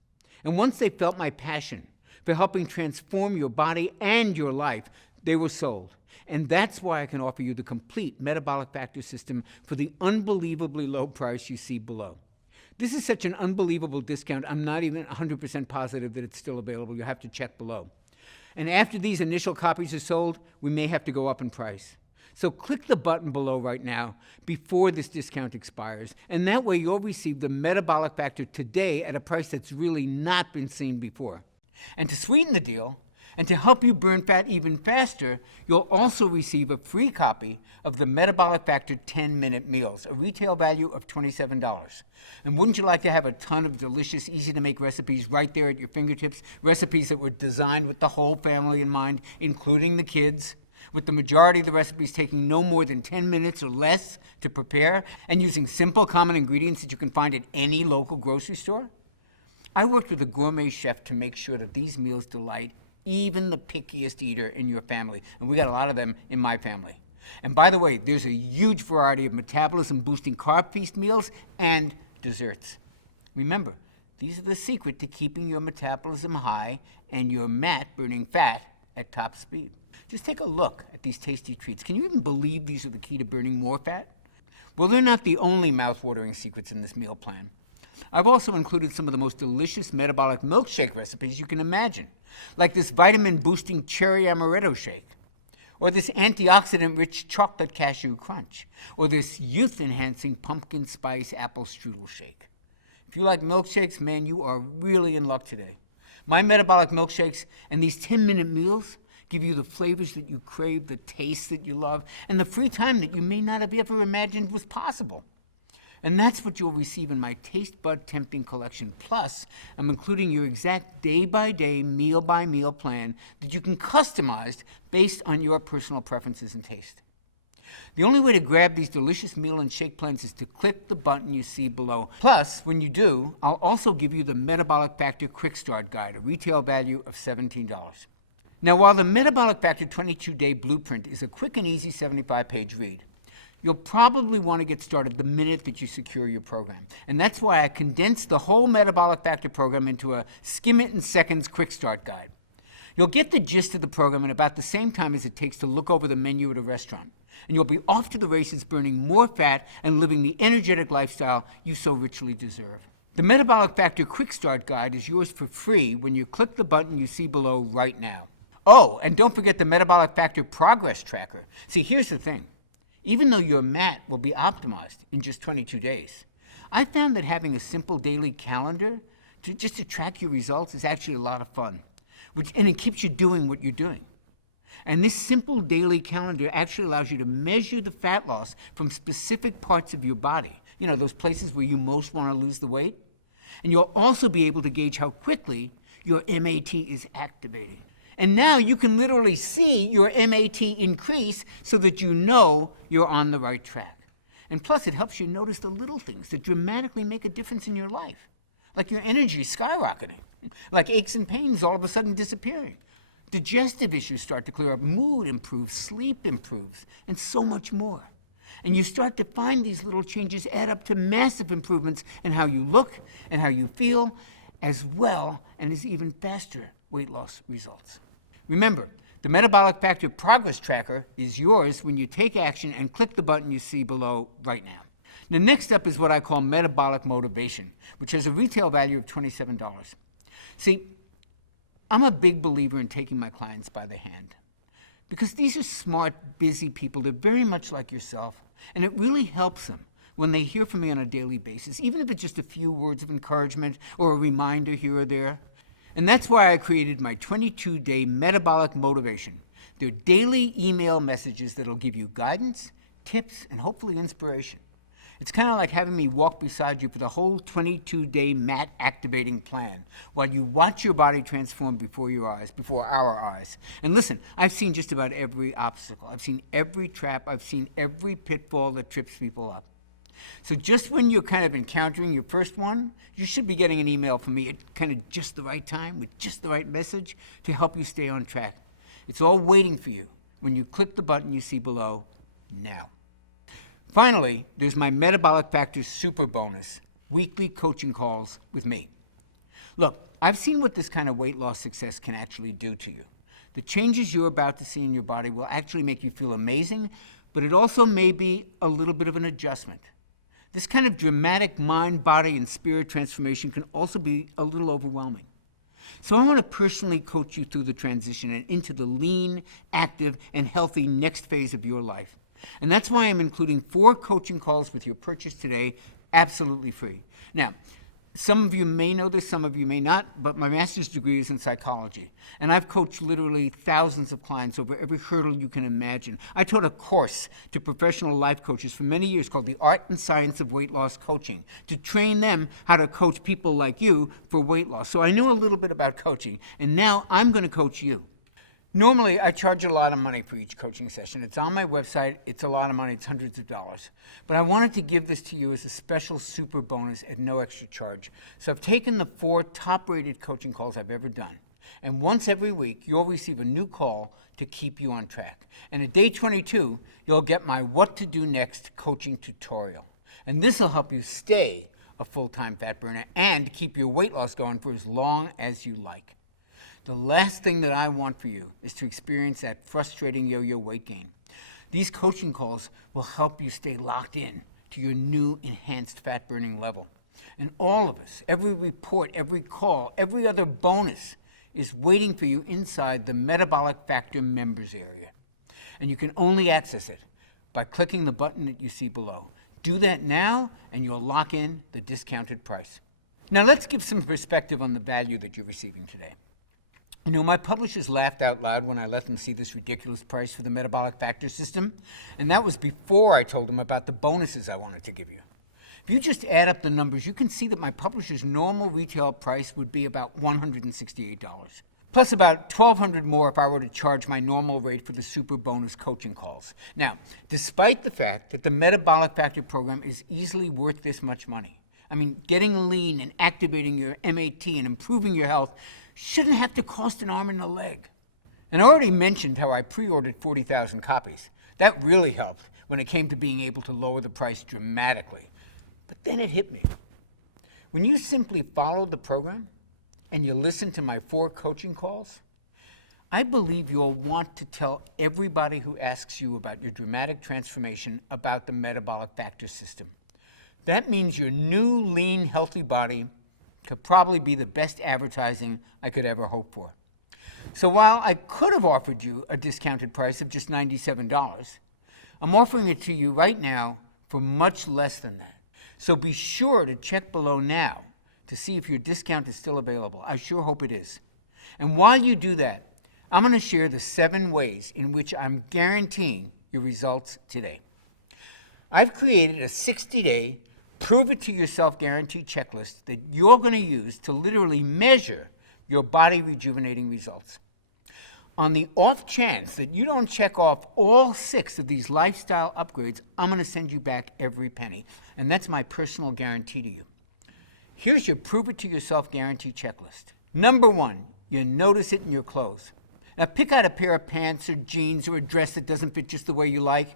and once they felt my passion for helping transform your body and your life, they were sold. And that's why I can offer you the complete Metabolic Factor system for the unbelievably low price you see below. This is such an unbelievable discount, I'm not even 100% positive that it's still available. You'll have to check below. And after these initial copies are sold, we may have to go up in price. So click the button below right now before this discount expires, and that way you'll receive the Metabolic Factor today at a price that's really not been seen before. And to sweeten the deal, and to help you burn fat even faster, you'll also receive a free copy of the Metabolic Factor 10-Minute Meals, a retail value of $27. And wouldn't you like to have a ton of delicious, easy-to-make recipes right there at your fingertips? Recipes that were designed with the whole family in mind, including the kids, with the majority of the recipes taking no more than 10 minutes or less to prepare, and using simple, common ingredients that you can find at any local grocery store? I worked with a gourmet chef to make sure that these meals delight even the pickiest eater in your family. And we got a lot of them in my family. And by the way, there's a huge variety of metabolism-boosting carb feast meals and desserts. Remember, these are the secret to keeping your metabolism high and your MAT, burning fat, at top speed. Just take a look at these tasty treats. Can you even believe these are the key to burning more fat? Well, they're not the only mouth-watering secrets in this meal plan. I've also included some of the most delicious metabolic milkshake recipes you can imagine, like this vitamin-boosting cherry amaretto shake, or this antioxidant-rich chocolate cashew crunch, or this youth-enhancing pumpkin spice apple strudel shake. If you like milkshakes, man, you are really in luck today. My metabolic milkshakes and these 10-minute meals give you the flavors that you crave, the taste that you love, and the free time that you may not have ever imagined was possible. And that's what you'll receive in my Taste Bud Tempting collection. Plus, I'm including your exact day-by-day, meal-by-meal plan that you can customize based on your personal preferences and taste. The only way to grab these delicious meal and shake plans is to click the button you see below. Plus, when you do, I'll also give you the Metabolic Factor Quick Start Guide, a retail value of $17. Now, while the Metabolic Factor 22-Day Blueprint is a quick and easy 75-page read, you'll probably want to get started the minute that you secure your program. And that's why I condensed the whole Metabolic Factor program into a skim-it-in-seconds quick start guide. You'll get the gist of the program in about the same time as it takes to look over the menu at a restaurant. And you'll be off to the races burning more fat and living the energetic lifestyle you so richly deserve. The Metabolic Factor Quick Start Guide is yours for free when you click the button you see below right now. Oh, and don't forget the Metabolic Factor Progress Tracker. See, here's the thing. Even though your MAT will be optimized in just 22 days, I found that having a simple daily calendar just to track your results is actually a lot of fun, and it keeps you doing what you're doing. And this simple daily calendar actually allows you to measure the fat loss from specific parts of your body, those places where you most want to lose the weight. And you'll also be able to gauge how quickly your MAT is activating. And now you can literally see your MAT increase so that you know you're on the right track. And plus, it helps you notice the little things that dramatically make a difference in your life, like your energy skyrocketing, like aches and pains all of a sudden disappearing. Digestive issues start to clear up, mood improves, sleep improves, and so much more. And you start to find these little changes add up to massive improvements in how you look and how you feel, as well and as even faster weight loss results. Remember, the Metabolic Factor Progress Tracker is yours when you take action and click the button you see below right now. Now, next up is what I call Metabolic Motivation, which has a retail value of $27. See, I'm a big believer in taking my clients by the hand because these are smart, busy people. They're very much like yourself, and it really helps them when they hear from me on a daily basis, even if it's just a few words of encouragement or a reminder here or there. And that's why I created my 22-day Metabolic Motivation. They're daily email messages that'll give you guidance, tips, and hopefully inspiration. It's kind of like having me walk beside you for the whole 22-day MAT activating plan while you watch your body transform before our eyes. And listen, I've seen just about every obstacle. I've seen every trap. I've seen every pitfall that trips people up. So just when you're kind of encountering your first one, you should be getting an email from me at kind of just the right time with just the right message to help you stay on track. It's all waiting for you when you click the button you see below now. Finally, there's my Metabolic Factor Super Bonus, weekly coaching calls with me. Look, I've seen what this kind of weight loss success can actually do to you. The changes you're about to see in your body will actually make you feel amazing, but it also may be a little bit of an adjustment. This kind of dramatic mind, body, and spirit transformation can also be a little overwhelming. So I want to personally coach you through the transition and into the lean, active, and healthy next phase of your life. And that's why I'm including 4 coaching calls with your purchase today, absolutely free. Now, some of you may know this, some of you may not, but my master's degree is in psychology. And I've coached literally thousands of clients over every hurdle you can imagine. I taught a course to professional life coaches for many years called The Art and Science of Weight Loss Coaching to train them how to coach people like you for weight loss. So I know a little bit about coaching, and now I'm going to coach you. Normally, I charge a lot of money for each coaching session. It's on my website. It's a lot of money. It's hundreds of dollars. But I wanted to give this to you as a special super bonus at no extra charge. So I've taken the 4 top-rated coaching calls I've ever done, And once every week, you'll receive a new call to keep you on track. And at day 22, you'll get my What to Do Next coaching tutorial. And this will help you stay a full-time fat burner and keep your weight loss going for as long as you like. The last thing that I want for you is to experience that frustrating yo-yo weight gain. These coaching calls will help you stay locked in to your new enhanced fat burning level. And all of us, every report, every call, every other bonus is waiting for you inside the Metabolic Factor members area. And you can only access it by clicking the button that you see below. Do that now and you'll lock in the discounted price. Now let's give some perspective on the value that you're receiving today. You know, my publishers laughed out loud when I let them see this ridiculous price for the Metabolic Factor system, and that was before I told them about the bonuses I wanted to give you. If you just add up the numbers, you can see that my publisher's normal retail price would be about $168, plus about $1,200 more if I were to charge my normal rate for the super bonus coaching calls. Now, despite the fact that the Metabolic Factor program is easily worth this much money, I mean, getting lean and activating your MAT and improving your health shouldn't have to cost an arm and a leg. And I already mentioned how I pre-ordered 40,000 copies. That really helped when it came to being able to lower the price dramatically. But then it hit me. When you simply follow the program and you listen to my 4 coaching calls, I believe you'll want to tell everybody who asks you about your dramatic transformation about the Metabolic Factor system. That means your new, lean, healthy body could probably be the best advertising I could ever hope for. So while I could have offered you a discounted price of just $97, I'm offering it to you right now for much less than that. So be sure to check below now to see if your discount is still available. I sure hope it is. And while you do that, I'm going to share the 7 ways in which I'm guaranteeing your results today. I've created a 60-day prove it to yourself guarantee checklist that you're going to use to literally measure your body rejuvenating results. On the off chance that you don't check off all 6 of these lifestyle upgrades, I'm going to send you back every penny. And that's my personal guarantee to you. Here's your prove it to yourself guarantee checklist. Number 1, you notice it in your clothes. Now pick out a pair of pants or jeans or a dress that doesn't fit just the way you like.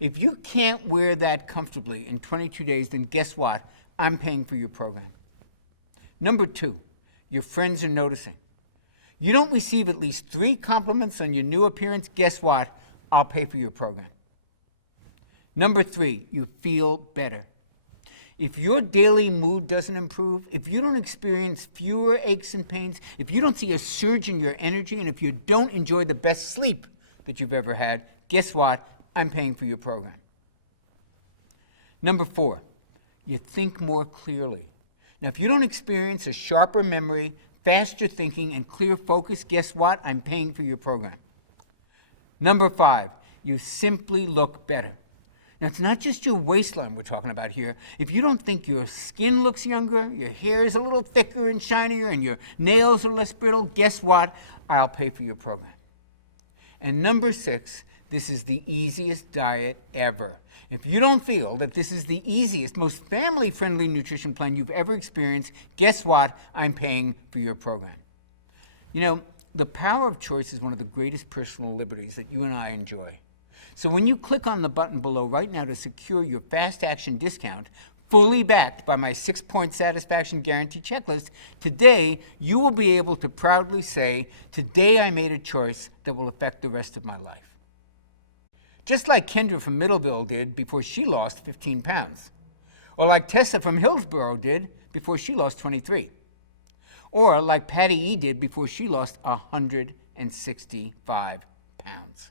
If you can't wear that comfortably in 22 days, then guess what? I'm paying for your program. Number 2, your friends are noticing. You don't receive at least 3 compliments on your new appearance, guess what? I'll pay for your program. Number 3, you feel better. If your daily mood doesn't improve, if you don't experience fewer aches and pains, if you don't see a surge in your energy, and if you don't enjoy the best sleep that you've ever had, guess what? I'm paying for your program. Number 4, you think more clearly. Now, if you don't experience a sharper memory, faster thinking, and clear focus, guess what? I'm paying for your program. Number 5, you simply look better. Now, it's not just your waistline we're talking about here. If you don't think your skin looks younger, your hair is a little thicker and shinier, and your nails are less brittle, guess what? I'll pay for your program. And number 6, this is the easiest diet ever. If you don't feel that this is the easiest, most family-friendly nutrition plan you've ever experienced, guess what? I'm paying for your program. You know, the power of choice is one of the greatest personal liberties that you and I enjoy. So when you click on the button below right now to secure your fast action discount, fully backed by my 6-point satisfaction guarantee checklist, today you will be able to proudly say, today I made a choice that will affect the rest of my life. Just like Kendra from Middleville did before she lost 15 pounds. Or like Tessa from Hillsborough did before she lost 23. Or like Patty E did before she lost 165 pounds.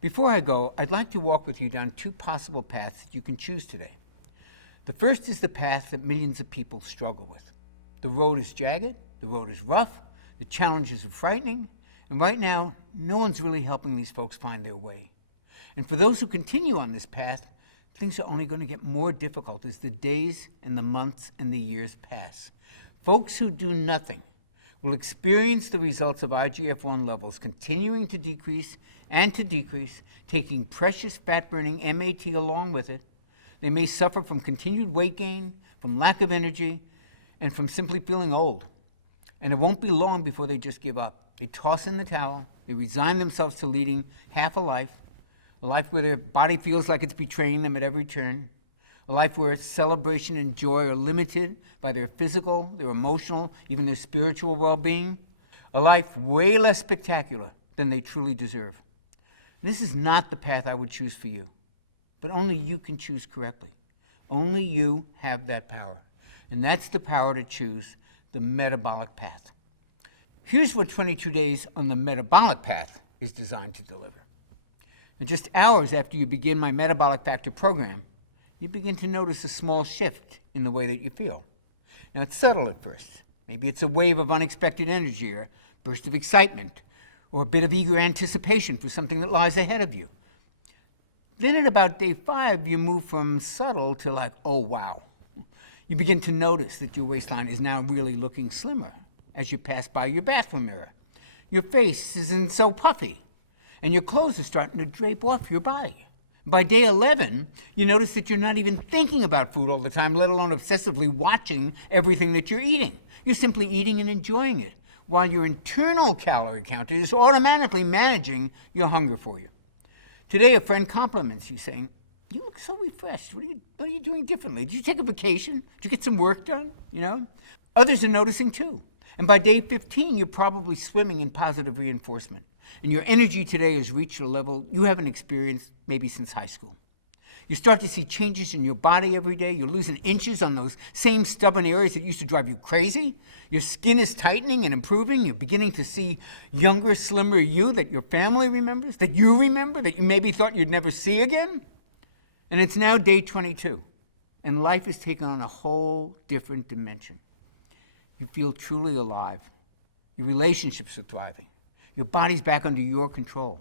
Before I go, I'd like to walk with you down 2 possible paths that you can choose today. The first is the path that millions of people struggle with. The road is jagged, the road is rough, the challenges are frightening, and right now, no one's really helping these folks find their way. And for those who continue on this path, things are only going to get more difficult as the days and the months and the years pass. Folks who do nothing will experience the results of IGF-1 levels continuing to decrease, taking precious fat-burning MAT along with it. They may suffer from continued weight gain, from lack of energy, and from simply feeling old. And it won't be long before they just give up. They toss in the towel. They resign themselves to leading half a life where their body feels like it's betraying them at every turn, a life where celebration and joy are limited by their physical, their emotional, even their spiritual well-being, a life way less spectacular than they truly deserve. This is not the path I would choose for you, but only you can choose correctly. Only you have that power, and that's the power to choose the metabolic path. Here's what 22 days on the metabolic path is designed to deliver. And just hours after you begin my Metabolic Factor program, you begin to notice a small shift in the way that you feel. Now, it's subtle at first. Maybe it's a wave of unexpected energy or a burst of excitement or a bit of eager anticipation for something that lies ahead of you. Then at about day 5, you move from subtle to like, oh, wow. You begin to notice that your waistline is now really looking slimmer as you pass by your bathroom mirror. Your face isn't so puffy, and your clothes are starting to drape off your body. By day 11, you notice that you're not even thinking about food all the time, let alone obsessively watching everything that you're eating. You're simply eating and enjoying it, while your internal calorie counter is automatically managing your hunger for you. Today, a friend compliments you, saying, "You look so refreshed. What are you doing differently? Did you take a vacation? Did you get some work done?" Others are noticing too. And by day 15, you're probably swimming in positive reinforcement. And your energy today has reached a level you haven't experienced maybe since high school. You start to see changes in your body every day. You're losing inches on those same stubborn areas that used to drive you crazy. Your skin is tightening and improving. You're beginning to see younger, slimmer you that your family remembers, that you remember, that you maybe thought you'd never see again. And it's now day 22, and life has taken on a whole different dimension. You feel truly alive. Your relationships are thriving. Your body's back under your control.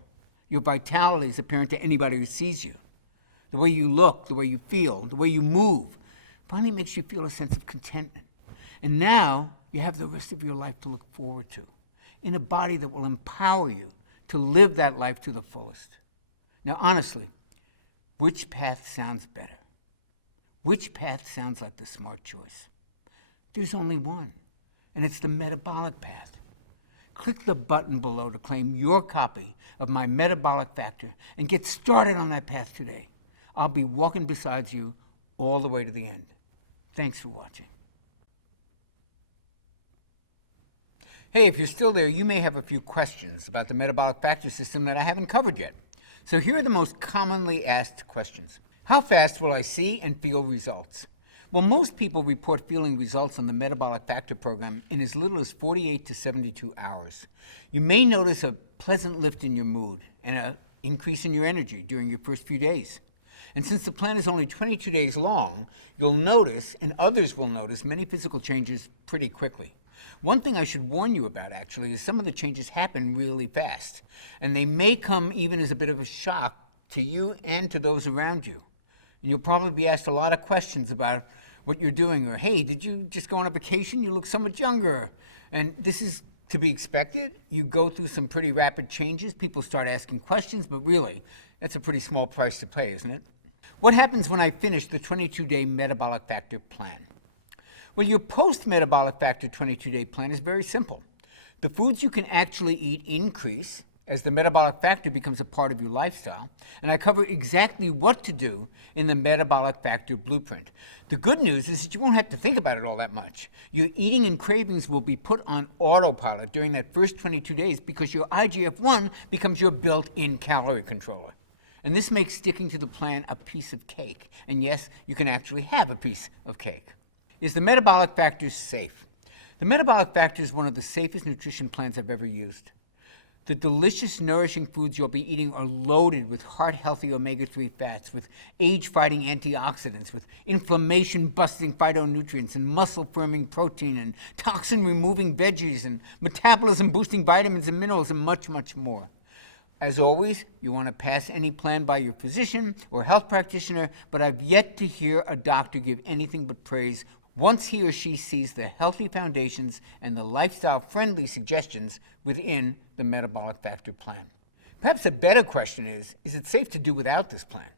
Your vitality is apparent to anybody who sees you. The way you look, the way you feel, the way you move finally makes you feel a sense of contentment. And now you have the rest of your life to look forward to, in a body that will empower you to live that life to the fullest. Now, honestly, which path sounds better? Which path sounds like the smart choice? There's only one, and it's the metabolic path. Click the button below to claim your copy of my Metabolic Factor and get started on that path today. I'll be walking beside you all the way to the end. Thanks for watching. Hey, if you're still there, you may have a few questions about the metabolic factor system that I haven't covered yet. So here are the most commonly asked questions. How fast will I see and feel results? Well, most people report feeling results on the Metabolic Factor program in as little as 48 to 72 hours. You may notice a pleasant lift in your mood and an increase in your energy during your first few days. And since the plan is only 22 days long, you'll notice, and others will notice, many physical changes pretty quickly. One thing I should warn you about, actually, is some of the changes happen really fast, and they may come even as a bit of a shock to you and to those around you. And you'll probably be asked a lot of questions about what you're doing, or, hey, did you just go on a vacation? You look so much younger. And this is to be expected. You go through some pretty rapid changes. People start asking questions, but really, that's a pretty small price to pay, isn't it? What happens when I finish the 22-day Metabolic Factor plan? Well, your post-Metabolic Factor 22-day plan is very simple. The foods you can actually eat increase as the metabolic factor becomes a part of your lifestyle, and I cover exactly what to do in the Metabolic Factor blueprint. The good news is that you won't have to think about it all that much. Your eating and cravings will be put on autopilot during that first 22 days because your IGF-1 becomes your built-in calorie controller. And this makes sticking to the plan a piece of cake. And yes, you can actually have a piece of cake. Is the Metabolic Factor safe? The Metabolic Factor is one of the safest nutrition plans I've ever used. The delicious, nourishing foods you'll be eating are loaded with heart-healthy omega-3 fats, with age-fighting antioxidants, with inflammation-busting phytonutrients, and muscle-firming protein, and toxin-removing veggies, and metabolism-boosting vitamins and minerals, and much, much more. As always, you want to pass any plan by your physician or health practitioner, but I've yet to hear a doctor give anything but praise once he or she sees the healthy foundations and the lifestyle-friendly suggestions within the Metabolic Factor plan. Perhaps a better question is it safe to do without this plan?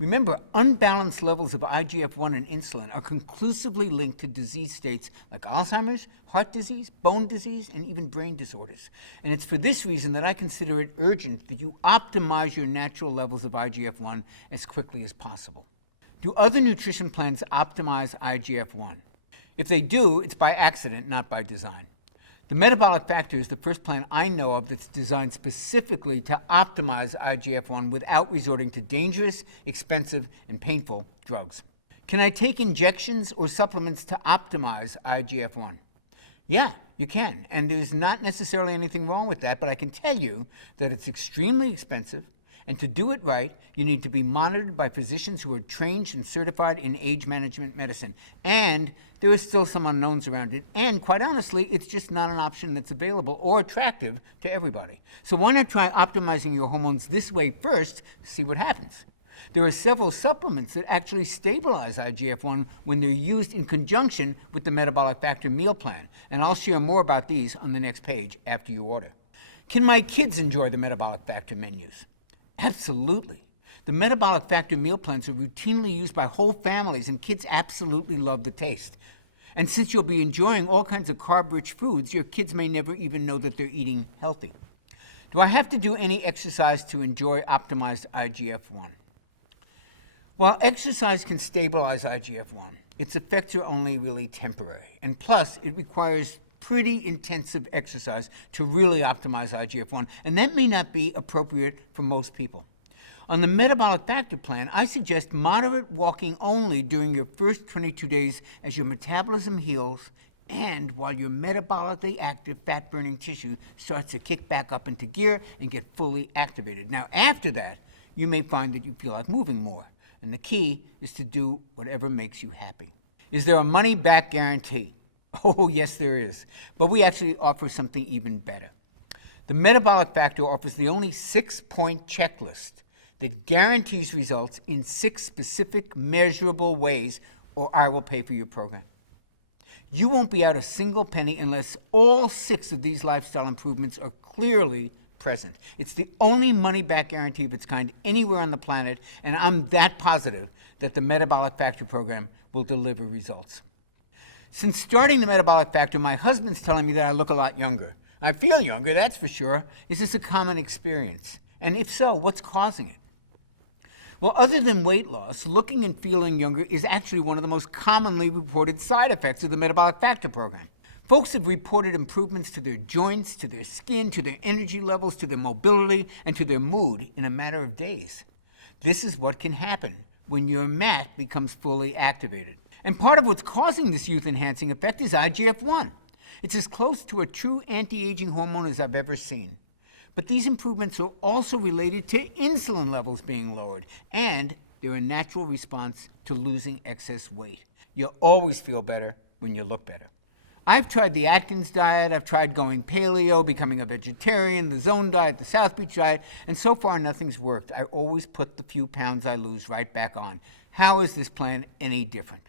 Remember, unbalanced levels of IGF-1 and insulin are conclusively linked to disease states like Alzheimer's, heart disease, bone disease, and even brain disorders. And it's for this reason that I consider it urgent that you optimize your natural levels of IGF-1 as quickly as possible. Do other nutrition plans optimize IGF-1? If they do, it's by accident, not by design. The Metabolic Factor is the first plan I know of that's designed specifically to optimize IGF-1 without resorting to dangerous, expensive, and painful drugs. Can I take injections or supplements to optimize IGF-1? Yeah, you can, and there's not necessarily anything wrong with that, but I can tell you that it's extremely expensive, and to do it right, you need to be monitored by physicians who are trained and certified in age management medicine. And there are still some unknowns around it. And quite honestly, it's just not an option that's available or attractive to everybody. So why not try optimizing your hormones this way first to see what happens? There are several supplements that actually stabilize IGF-1 when they're used in conjunction with the Metabolic Factor meal plan. And I'll share more about these on the next page after you order. Can my kids enjoy the Metabolic Factor menus? Absolutely. The Metabolic Factor meal plans are routinely used by whole families, and kids absolutely love the taste. And since you'll be enjoying all kinds of carb-rich foods, your kids may never even know that they're eating healthy. Do I have to do any exercise to enjoy optimized IGF-1? While exercise can stabilize IGF-1, its effects are only really temporary. And plus, it requires pretty intensive exercise to really optimize IGF-1, and that may not be appropriate for most people. On the Metabolic Factor plan, I suggest moderate walking only during your first 22 days as your metabolism heals and while your metabolically active fat-burning tissue starts to kick back up into gear and get fully activated. Now, after that, you may find that you feel like moving more, and the key is to do whatever makes you happy. Is there a money-back guarantee? Oh, yes, there is. But we actually offer something even better. The Metabolic Factor offers the only 6-point checklist that guarantees results in 6 specific measurable ways, or I will pay for your program. You won't be out a single penny unless all 6 of these lifestyle improvements are clearly present. It's the only money-back guarantee of its kind anywhere on the planet, and I'm that positive that the Metabolic Factor program will deliver results. Since starting the Metabolic Factor, my husband's telling me that I look a lot younger. I feel younger, that's for sure. Is this a common experience? And if so, what's causing it? Well, other than weight loss, looking and feeling younger is actually one of the most commonly reported side effects of the Metabolic Factor program. Folks have reported improvements to their joints, to their skin, to their energy levels, to their mobility, and to their mood in a matter of days. This is what can happen when your MAT becomes fully activated. And part of what's causing this youth-enhancing effect is IGF-1. It's as close to a true anti-aging hormone as I've ever seen. But these improvements are also related to insulin levels being lowered, and they're a natural response to losing excess weight. You'll always feel better when you look better. I've tried the Atkins diet, I've tried going paleo, becoming a vegetarian, the Zone diet, the South Beach diet, and so far nothing's worked. I always put the few pounds I lose right back on. How is this plan any different?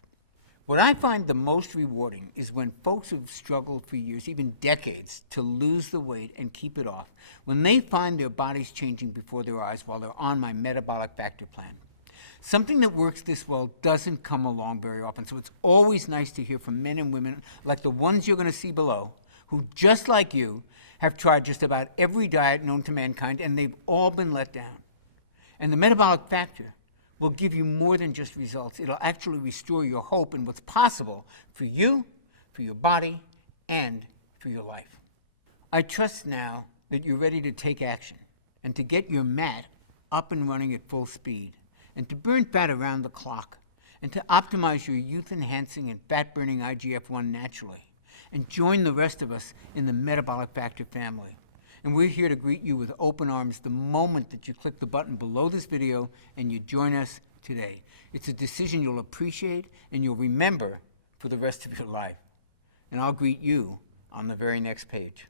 What I find the most rewarding is when folks who've struggled for years, even decades, to lose the weight and keep it off, when they find their bodies changing before their eyes while they're on my Metabolic Factor plan. Something that works this well doesn't come along very often, so it's always nice to hear from men and women like the ones you're going to see below, who, just like you, have tried just about every diet known to mankind, and they've all been let down. And the Metabolic Factor will give you more than just results. It'll actually restore your hope in what's possible for you, for your body, and for your life. I trust now that you're ready to take action and to get your MAT up and running at full speed, and to burn fat around the clock, and to optimize your youth-enhancing and fat-burning IGF-1 naturally, and join the rest of us in the Metabolic Factor family. And we're here to greet you with open arms the moment that you click the button below this video and you join us today. It's a decision you'll appreciate and you'll remember for the rest of your life. And I'll greet you on the very next page.